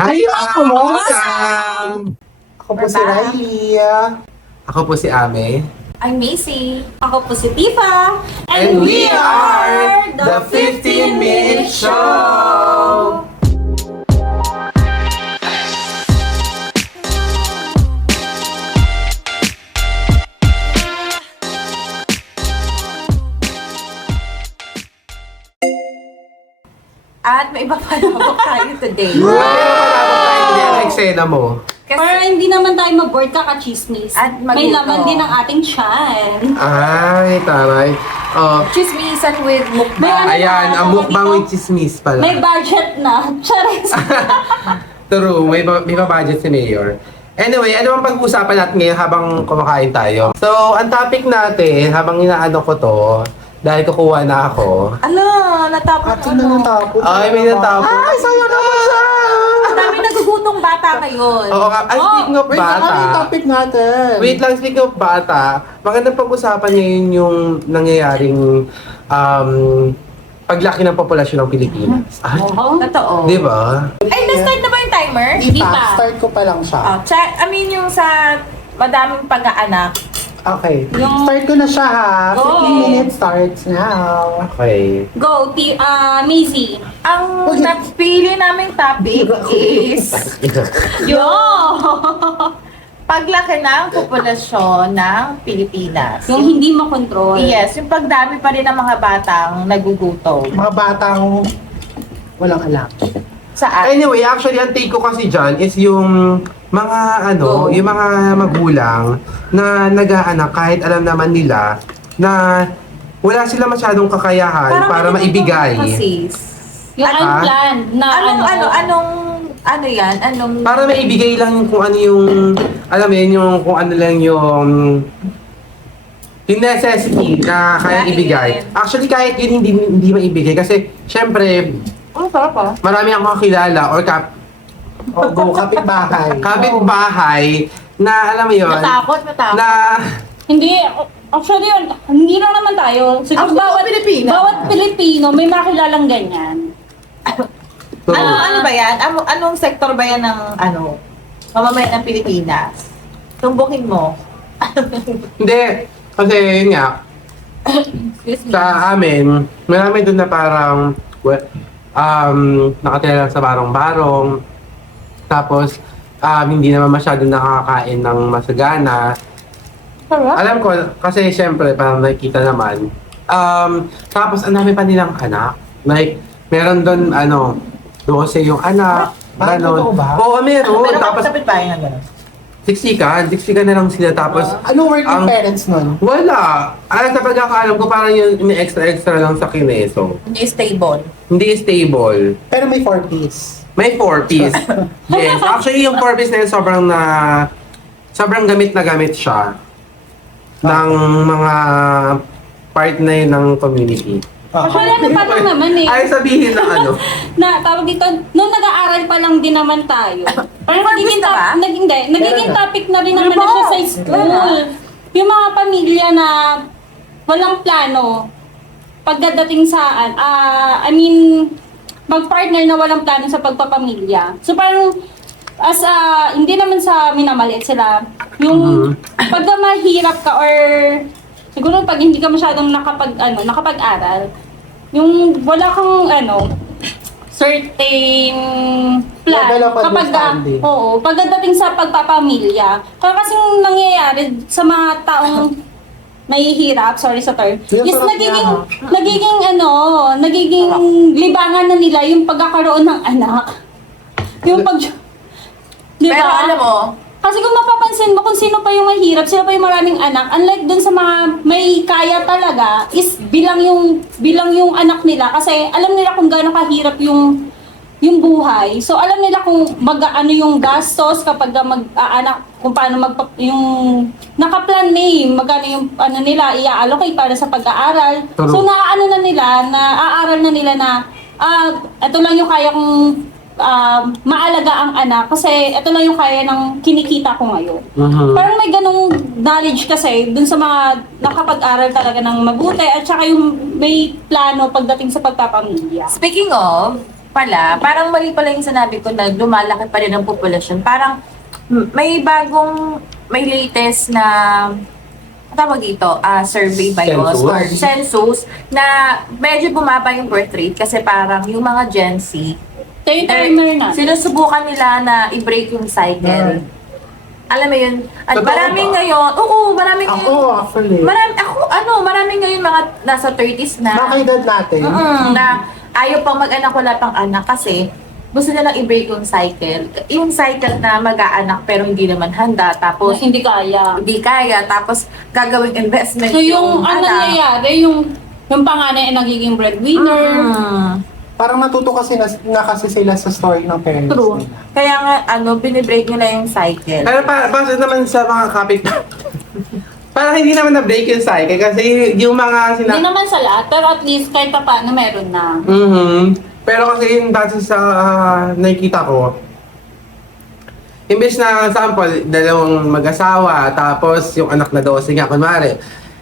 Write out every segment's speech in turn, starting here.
Hi, Welcome! Ako po si Riley. Ako po si Ame. I'm Macy. Ako po si Tifa. And we are the 15-Minute Show! At may iba pa na tayo today. Ano palabang tayo hindi ang eksena mo? Para hindi naman tayo mag-board kaka-chismis. At magutom. May laman din ang ating tiyan. Ay, taray. Oh, Chismisan with May mukbang. ano ayan, na, ang tawag mukbang dito? with chismis pala. May budget na. Charis. True, may budget si Mayor. Anyway, ano bang pag-uusapan natin ngayon habang kumakain tayo? So, ang topic natin, habang inaano ko to, dahil kukuha na ako. Ano? Natapos At sino natapos? Ay, may natapos. Ay, sa'yo naman siya! Ang dami nagugutong bata ngayon. Oo nga. Ay, speaking of Wait, ano yung bata. topic natin? Wait lang, speaking of bata, magandang pag-usapan ngayon yung nangyayaring paglaki ng populasyon ng Pilipinas. Ay, Oo. Totoo. di ba? Ay, na-start na ba yung timer? Hindi pa. Start ko pa lang siya. Yung sa madaming pag-aanak. Okay. Yung- Start ko na siya ha. Go. 15 minutes starts now. Okay. Go, Macy. Ang napili naming topic is Yo! paglaki ng populasyon ng Pilipinas. Yung hindi makontrol. Yes, yung pagdami pa rin ng mga batang nagugutom. Mga batang walang alam. Saan? Anyway, actually, ang take ko kasi dyan is yung mga Go. yung mga magulang na nag-aanak kahit alam naman nila na wala sila masyadong kakayahan para maibigay. Kasi, Yung Ah? unplanned na ano yan? Anong... Para maibigay lang kung ano yung, alam mo yun, yung kung ano lang yung necessity na kaya Kaya ibigay. ibigay. Actually, kahit yun hindi maibigay kasi, syempre, sarap ah. marami akong kakilala or O, go, kapitbahay na, alam mo yun, Natakot. na, Hindi, actually, hindi lang naman tayo. Siguro Actually, Pilipino. bawat Pilipino may makilalang ganyan. so, Ano ba yan? Anong sektor ba yan ng mamamayan ng Pilipinas? Tumbukin mo. hindi, kasi yun nga, Excuse me. sa amin, marami doon na parang, nakatira lang sa barong-barong, tapos, hindi naman masyadong nakakain ng masagana. Alam ko, kasi syempre, parang nakikita naman. Tapos, ang dami pa nilang anak. Like, meron doon, 12 yung anak. Ah, totoo ba? Oo, meron. Pero Tapos, kapit bahay ng gano'n. siksikan na lang sila. Tapos, Anong work ang- ng parents nun? wala. Sa pagkakaalam ko, parang yung extra lang sa kineso. Hindi stable. Hindi stable. Pero may 4-piece. May 4-piece. Yes. Actually, yung 4-piece na yun, sobrang gamit na gamit siya ng mga part na yun ng community. Actually, ano pa lang naman eh. Ay, sabihin na Na tawag dito, nung nag-aaral pa lang din naman tayo. Parang nagiging, na ba? nagiging topic na rin naman na siya sa school. Yung mga pamilya na walang plano pagdating sa, mag-partner na walang plano sa pagpapamilya. So parang, hindi naman sa minamaliit sila, yung pagka mahirap ka or siguro pag hindi ka masyadong nakapag-aral, yung wala kang certain plan Level of kapag understanding. pagdating sa pagpapamilya. Kaya kasing nangyayari sa mga taong nahihirap, sorry sa term, Yung is sarap nagiging libangan na nila yung pagkakaroon ng anak. Yung Diba? Pero alam mo, Kasi kung mapapansin mo kung sino pa yung mahirap, sino pa yung maraming anak, unlike dun sa mga may kaya talaga, is bilang yung anak nila kasi alam nila kung gaano kahirap yung buhay. So alam nila kung ano yung gastos kapag mag-aanak, kung paano yung nakaplan magkano yung nila i-allocate para sa pag-aaral. True. So naaano na nila, naaaral na nila na ito lang yung kaya kong maalaga ang anak kasi ito lang yung kaya ng kinikita ko ngayon. Parang may ganong knowledge kasi dun sa mga nakapag-aral talaga ng mabuti at saka yung may plano pagdating sa pagpapamilya. speaking of, pala, parang mali pala yung sinabi ko na lumalaki pa rin ang populasyon. Parang may may latest na ano tawag dito, survey ba yun? Census. Or census na medyo bumaba yung birth rate kasi parang yung mga Gen Z, Timer na. sinusubukan nila na i-break yung cycle. Alam mo yun? At Totoo maraming ba? ngayon, marami Ako, ngayon, actually. marami ngayon mga nasa 30s na. Mga edad natin. Na ayaw pang mag-anak, wala pang anak kasi gusto nilang i-break yung cycle. Yung cycle na mag-aanak pero hindi naman handa, tapos Hindi kaya. hindi kaya, tapos gagawing investment So yung ano anak. nangyayari, yung panganay ay nagiging breadwinner. Parang natuto kasi na kasi sila sa story ng parents True. nila. Kaya nga, binibreak nila yung cycle. Pero para naman sa mga kapit, parang hindi naman na-break yung cycle kasi yung mga Hindi naman sa lahat, pero at least kahit pa paano meron na. Pero kasi yung base sa nakikita ko, imbes na sample, dalawang mag-asawa, tapos yung anak na 12 nga, kunwari.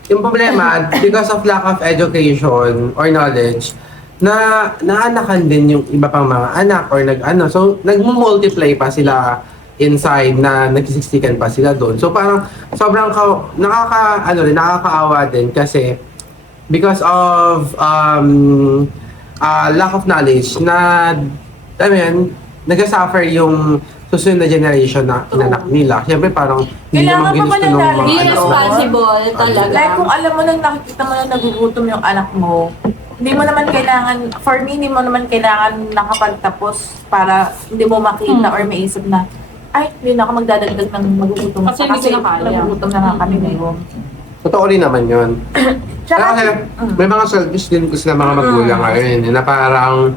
Yung problema, because of lack of education or knowledge, na naanakan din yung iba pang mga anak or so nag-multiply pa sila inside na nagsisiksikan pa sila doon. So parang sobrang nakakaawa din kasi because of lack of knowledge na nag-suffer yung susunod na generation na inanak nila. Siyempre parang hindi Kailangan naman pa ginusto pala ng namin. mga Hindi anak. responsible talaga. Like kung alam mo nang nakikita mo na nagugutom yung anak mo, hindi mo naman kailangan, for me, hindi mo naman kailangan nakapagtapos para hindi mo makita or maisip na, ay, hindi na ako magdadagdag ng magugutom. Kasi hindi ko na kaya. Nagugutom na nga kami ngayon. Totoo rin naman yun. Pero kasi Tsaka, may mga selfish din kasi na mga magulang ngayon na parang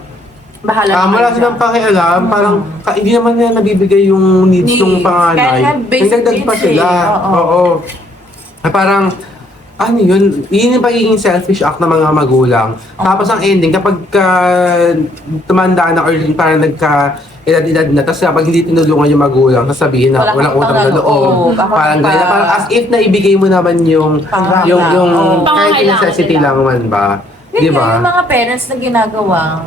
bahala wala naman silang siya. pakialam, parang hindi naman nila nabibigay yung needs Kaya ng panganay. nga, basic Nagdagdag pa needs sila. eh. Oo. Parang, yun yung pagiging selfish act ng mga magulang. Tapos ang ending, kapag tumanda na or parang edad-edad na, tapos kapag hindi tinulungan yung magulang, sasabihin na Wala walang kang utang na loob. ako Parang pa. ganyan, parang as if na ibigay mo naman yung Pangarap. yung kahit Pangangailangan necessity nila. lang man ba. Yun Di nga, ba? yung mga parents na ginagawang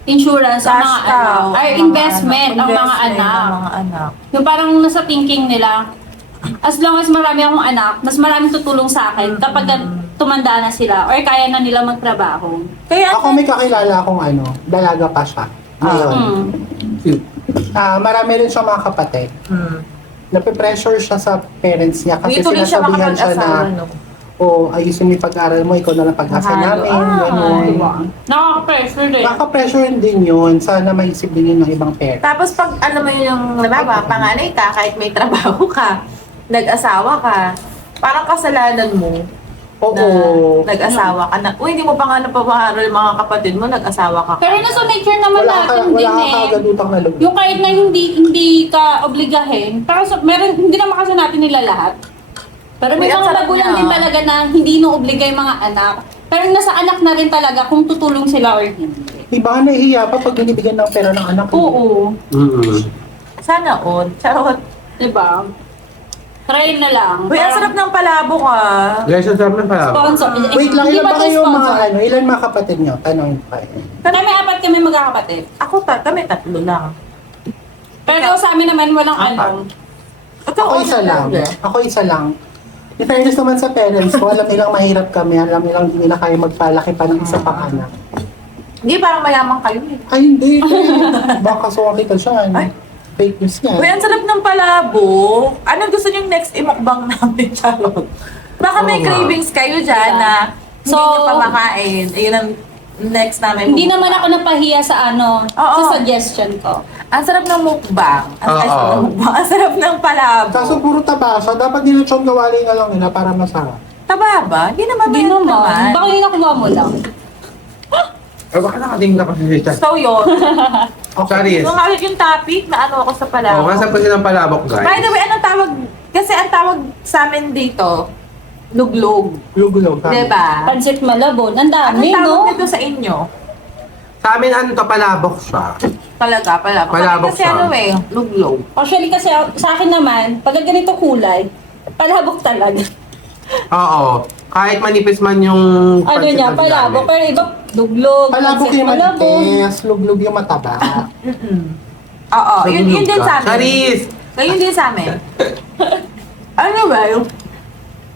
Insurance ang mga cash cow, anak. Ay, ang mga investment ang mga investment anak. ng mga anak. Yung parang nasa thinking nila, as long as marami akong anak, mas maraming tutulong sa akin kapag tumanda na sila or kaya na nila magtrabaho. Kaya Ako may kakilala akong dalaga pa siya. Ngayon. Marami rin siya mga kapatid. Nape-pressure siya sa parents niya kasi Dito rin siya sinasabihan siya na makapag-asawa, no? ayusin mo yung pag-aral mo, ikaw na lang pag-asa Mahalo. namin, gano'n. Diba? Nakaka-pressure din. Nakaka-pressure din yun. Sana maisip din yun ng ibang parents. Tapos pag alam mo yung panganay ka, kahit may trabaho ka, nag-asawa ka, parang kasalanan mo na Oo. nag-asawa ka na, uy, hindi mo pa nga napapaaral yung mga kapatid mo, nag-asawa ka. Pero nasa nature naman natin din Wala eh. ka agad utang na loob. Yung kahit na hindi ka obligahin, pero hindi naman kasi natin nila lahat. Pero may Uy, ang mga sarap magulang niya. din talaga na hindi ino-obligay yung mga anak. Pero nasa anak na rin talaga kung tutulong sila or hindi. Diba ka nahihiya pa pag binibigyan ng pera ng anak mo? Oo. Sana all. Charot. Diba? Try na lang. Uy, ang sarap ng palabo ka. Guys, ang sarap ng palabok. Sponsor. Wait lang, Hindi ilan ba to kayo sponsor. ilan mga kapatid nyo? Tanongin ko kayo. Kami apat kami magkakapatid. Ako kami tatlo lang. Pero sa amin naman walang ano. Ako isa lang. Ako isa lang. In fairness naman sa parents ko, alam nilang mahirap kami, alam nilang hindi nila kaya magpalaki pa ng isa pang anak. Hindi, parang mayaman kayo eh. Ay, hindi. Baka suwang kita siya. Ay. Fake news Uy, yan. ang sarap ng palabo. Ano gusto nyo next imukbang namin, Charot? Baka may Oo nga. cravings kayo dyan Diba? na hindi So, nyo pa makain. Ayun ang next namin. Hindi naman ako napahiya sa Oo. sa suggestion ko. Ang sarap ng mukbang. Oo. Ang sarap ng palabo. Kaso puro tabasa, dapat nilachon gawali na lang nila para masarap. Taba ba? Hindi naman. Hindi mayroon naman. Baka yung nakuha mo lang. Baka nakating na kasi siya. So yun. Sorry. Yung halit yung topic na ano ako sa palabo. Masap kasi ng palabok, guys. By the way, anong tawag? Kasi ang tawag sa amin dito, luglog. Lugulog. Diba? Pansit Malabon. Ang Anong dami, tawag no? dito sa inyo? Sa amin, palabok siya. Talaga, palabo. Palabok Kasi siya. ano eh, luglog. Actually kasi sa akin naman, pag ganito kulay, palabok talaga. Oo. Kahit manipis man yung Ano pancit niya, na palabok. ginamit. Pero iba, Luglog, Palabok pansit yung malabog. manitis, luglog yung mataba. Oo, yun din sa amin. Charis! Yun din sa amin. Ano ba yung...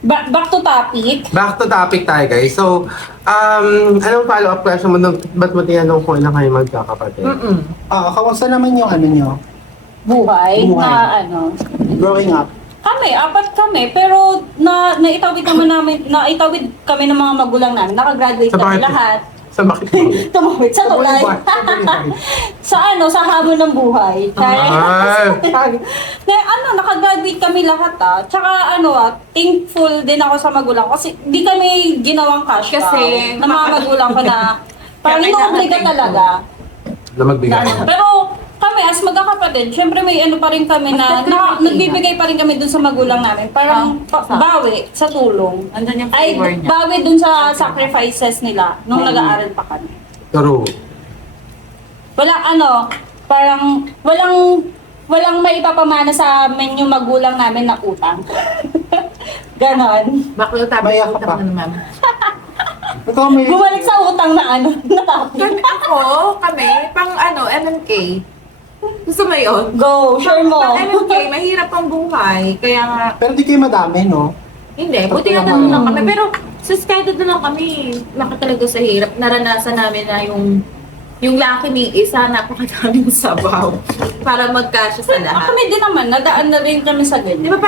Back to topic. Back to topic tayo, guys. So, anong follow-up question mo? Ba't mo tinanong kung ilan kayo magkakapatid? Kamusta naman yung ano nyo? Buhay, Buhay. na ano. Growing up. Kami, apat kami, pero naitawid naitawid kami ng mga magulang namin. Nakagraduate Sa kami bakit? lahat. Sa bakit mo? Tumawid sa tulay. Sa hamon ng buhay. Ah. Nakagraduate kami lahat Tsaka thankful din ako sa magulang ko. Kasi di kami ginawang cash Kasi- ng mga magulang ko na parang Kaya kailangan inobliga thankful. talaga. Na magbigay. Pero kami as magkakapatid, syempre may pa rin kami na nagbibigay pa rin kami dun sa magulang namin. Parang bawi sa tulong. Andun yung Ay, flavor niya. bawi dun sa sacrifices nila nung nag-aaral pa kami. True. Parang walang maipapamana sa amin yung magulang namin na utang. Ganon. Baklo tabi Maya ka utang pa. na naman. Ikaw may... Bumalik sa utang na natapos. Kami, pang MMK. Gusto mo yun? Go, share mo. Pang MMK, mahirap ang buhay. Kaya nga, Pero di kayo madami, no? hindi. Buti nga Pagkailangan. doon lang kami. Pero sa Skydo doon lang kami. Laki talaga sa hirap. Naranasan namin na yung laki ni isa, napakadaming sabaw. Para magkasya sa lahat. Kami din naman, nadaan na rin kami sa Di ganyan. ba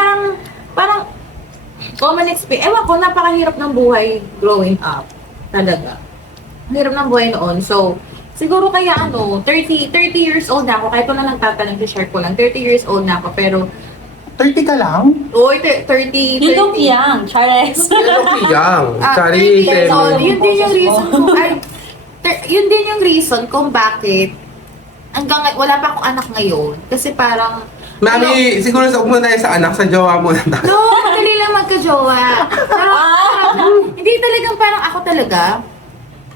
parang common experience. Ewan ko, napakahirap ng buhay growing up. Talaga. Ang hirap ng buhay noon. So, siguro kaya 30 years old na ako. Kahit ko na lang tatanong, share ko lang. 30 years old na ako. Pero, 30 ka lang? 30. You look young, Charles. Pero kiyang. 30 Charis. years old. and- Yun din yung reason kung, yun din yung reason kung bakit wala pa akong anak ngayon. Kasi parang, Mami, siguro sa muna tayo sa anak, sa jowa mo na tayo. no, madali lang magka-jowa. Pero, hindi talagang parang ako talaga.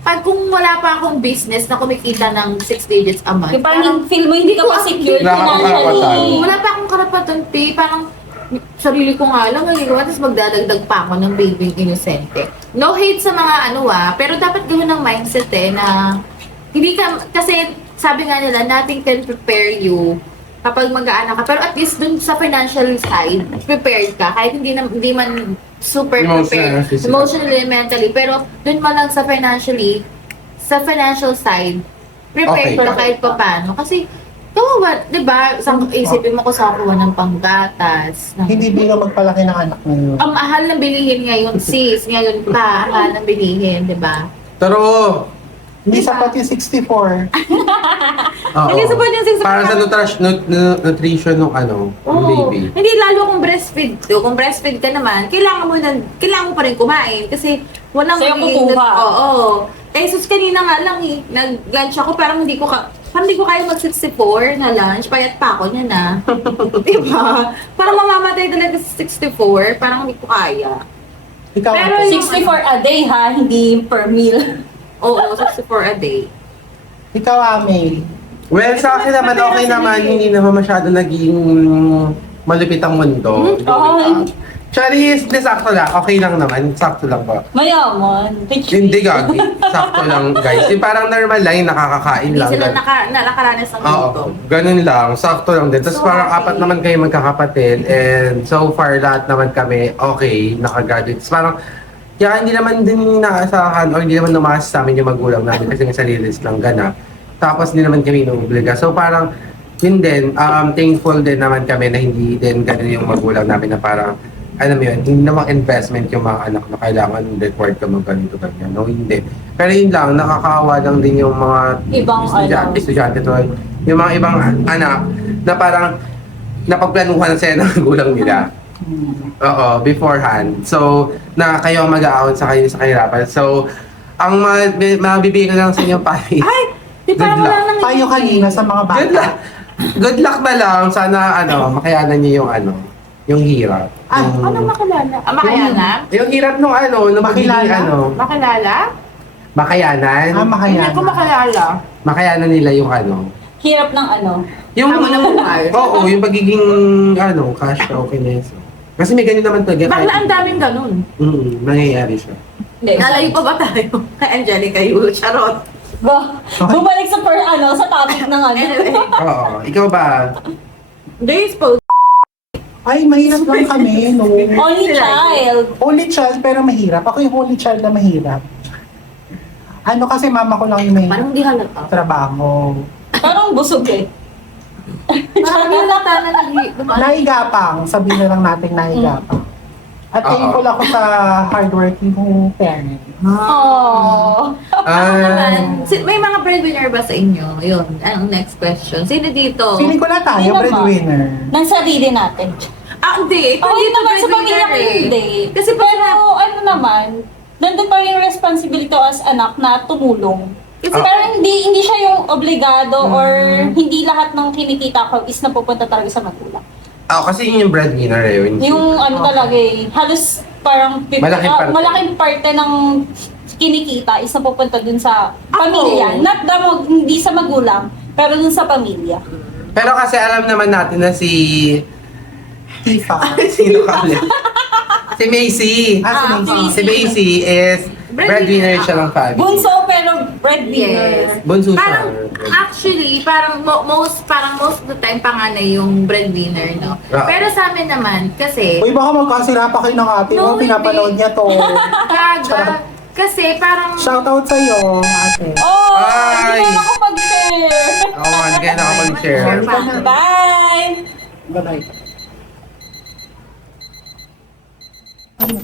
Pag kung wala pa akong business na kumikita ng 6 digits a month, Yung parang feel mo hindi ka pa secure Wala kang karapatan. financially. wala pa akong karapatan, P. Parang sarili ko nga lang ngayon, tapos magdadagdag pa ako ng baby inosente. No hate sa mga pero dapat gawin ng mindset na hindi ka, kasi sabi nga nila, nothing can prepare you kapag mag-aanak ka. Pero at least dun sa financial side, prepared ka. Kahit hindi man super Emotional, prepared. physical. Emotionally and mentally. Pero dun man lang sa financial side, prepared Okay. ka kahit pa paano. Kasi, kawawa, di ba? Isipin mo ko sa kuha ng panggatas. Hindi bilang magpalaki ng anak ngayon. Ang mahal ng bilihin ngayon, sis. Ngayon pa, ang mahal ng bilihin, di ba? Pero, Hindi Diba? sapat yung 64. oo. Hindi sapat yung 64. Para sa nutrition ng Oo. baby. Hindi lalo kung breastfeed to. Kung breastfeed ka naman, kailangan mo pa rin kumain kasi walang Sa'yo magiging- kukuha. Oo. Eh, sus kanina nga lang nag-lunch ako, parang hindi ko kaya mag-64 na lunch, payat pa ako niya na. Diba? Parang mamamatay talaga sa 64, parang hindi ko kaya. Ikaw, Pero ate. 64 a day ha, hindi per meal. Oo, 64 a day. Ikaw, Amel. Well, sa akin naman, okay naman. Hindi naman masyado naging malupit ang mundo. Oo. Charis, sakto lang. Okay lang naman. Sakto lang po. Mayaman. Hindi gagi. Sakto lang, guys. Yung parang normal lang, yung nakakakain Hindi lang. sila nakaranas ng ganito. Oo, ganun lang. Sakto lang din. Tapos So, parang okay. 4 naman kayo magkakapatid. And so far, lahat naman kami okay, nakagraduate. Tapos parang, kaya hindi naman din inaasahan or hindi naman lumakas sa amin yung magulang namin kasi nga sarilis lang ganap. Tapos hindi naman kami inuobliga. So parang, yun din, thankful din naman kami na hindi din ganun yung magulang namin na parang, alam mo yun, hindi namang investment yung mga anak na kailangan required ka ganito ganyan. No, hindi. Pero yun lang, nakakaawa lang din yung mga Ibang estudyante to. Yung mga ibang anak na parang napagplanuhan na sila ng magulang nila. Oo, beforehand. So, na kayo ang mag-aawon sa kayo sa kahirapan. So, ang mabibigay ko lang sa inyo payo. Ay! Di Good parang luck. wala nang Payo kanina sa mga Good luck. bata. Good luck na lang. Sana makayanan niyo yung hirap. Yung- Ano makilala? Makilala? Yung hirap nung nung Makilala? magiging Makilala? makayanan. Hindi ko makilala. Makayanan nila yung Hirap ng Yung Tama na buhay. Oo, yung pagiging cash okay na yun. Kasi may ganun naman talaga. Bakla ang daming ganun. Nangyayari siya. Hindi. Nalayo pa ba tayo? Kay Angelica Yu, charot. Bumalik sa sa topic ng ano. Anyway, Oo. Ikaw ba? days po. Ay, mahirap lang kami, no? Only child. Only child, pero mahirap. Ako yung only child na mahirap. Ano kasi mama ko lang yung may Parang di halata. trabaho. Parang busog eh. Parang halata na Naigapang, sabihin na lang natin naigapang. At Oo. thankful ako sa hardworking kong parent. Oh. naman, may mga breadwinner ba sa inyo? Yun, anong next question? Sino dito? Feeling ko na tayo, Hindi naman. breadwinner. Ng sarili natin. Hindi. Oo, Dito naman sa breadwinner pamilya ko eh. hindi. Kasi Pero ano naman, nandun pa rin yung responsibility as anak na tumulong. Kasi Pero hindi siya yung obligado or hindi lahat ng kinikita ko is napupunta talaga sa magulang. Kasi yun yung breadwinner eh. Yung ano talaga eh, halos parang Malaking parte. malaking parte ng kinikita is napupunta dun sa pamilya. Not hindi sa magulang, pero dun sa pamilya. Pero kasi alam naman natin na si... Tifa. Sino ka ulit? Si Macy. Ah, si Macy. Si Macy is breadwinner siya ng family. Bunso pero breadwinner. Yes. Bunso siya. Parang, actually, parang most of the time panganay yung breadwinner, no? Oo. Pero sa amin naman, kasi, Uy, baka magkasira pa kayo ng ate mo. No, Pinapanood hindi. niya to. kaga, kasi parang, Shoutout sa'yo, ate. Oh, Ay! hindi na ako mag-share. Oo, hindi kayo nakapag-share. Share pa na. Bye! Bye-bye. Ano?